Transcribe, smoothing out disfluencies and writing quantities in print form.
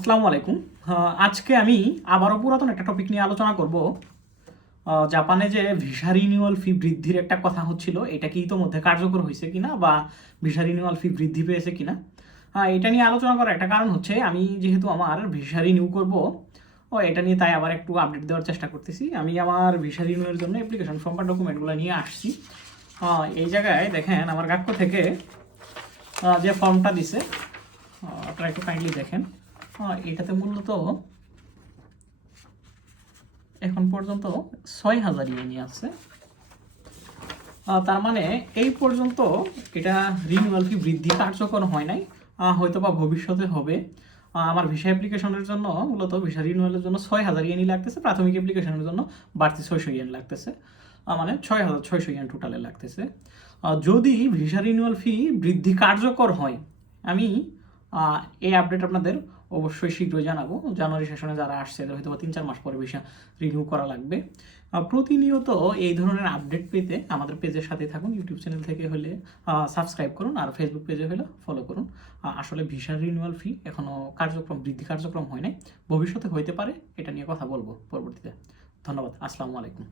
আসসালামু আলাইকুম। আজকে আমি আবারও পুরাতন একটা টপিক নিয়ে আলোচনা করব। জাপানে যে ভিসা রিনিউয়াল ফি বৃদ্ধির একটা কথা হচ্ছিল, এটা কি ইতোমধ্যে কার্যকর হয়েছে কিনা বা ভিসা রিনিউয়াল ফি বৃদ্ধি পেয়েছে কিনা। এটা নিয়ে আলোচনা করার একটা কারণ হচ্ছে আমি যেহেতু আমার ভিসা রিনিউ করব, এটা নিয়ে তাই আবার একটু আপডেট দেওয়ার চেষ্টা করতেছি। আমি আমার ভিসা রিনিউয়ের জন্য অ্যাপ্লিকেশন ফর্ম বা ডকুমেন্টগুলো নিয়ে আসছি। এই জায়গায় দেখেন আমার গাক্ষ থেকে যে ফর্মটা দিছে, আপনারা একটু কাইন্ডলি দেখেন। এটাতে মূলত এখন পর্যন্ত ৬,০০০ ইয়েনি আছে। তার মানে এই পর্যন্ত এটা রিনিউয়াল ফি বৃদ্ধি কার্যকর হয় নাই, হয়তো বা ভবিষ্যতে হবে। আমার ভিসা অ্যাপ্লিকেশনের জন্য মূলত ভিসা রিনিউয়ালের জন্য ৬,০০০ ইয়েনি লাগতেছে, প্রাথমিক অ্যাপ্লিকেশনের জন্য বাড়তি ৬০০ ইয়েন লাগতেছে, মানে ৬,৬০০ ইয়েন টোটালে লাগতেছে। যদি ভিসা রিনিউয়াল ফি বৃদ্ধি কার্যকর হয়, আমি এই আপডেট আপনাদের অবশ্যই শীঘ্রই জানাবো। জানুয়ারি সেশনে যারা আসছে হয়তো ৩-৪ মাস পরে ভিসা রিনিউ করা লাগবে। প্রতিনিয়ত এই ধরনের আপডেট পেতে আমাদের পেজের সাথে থাকুন। ইউটিউব চ্যানেল থেকে হলে সাবস্ক্রাইব করুন, আর ফেসবুক পেজে হলে ফলো করুন। আসলে ভিসা রিনিউয়াল ফি এখনও বৃদ্ধি কার্যক্রম হয় নাই, ভবিষ্যতে হইতে পারে, এটা নিয়ে কথা বলবো পরবর্তীতে। ধন্যবাদ। আসসালামু আলাইকুম।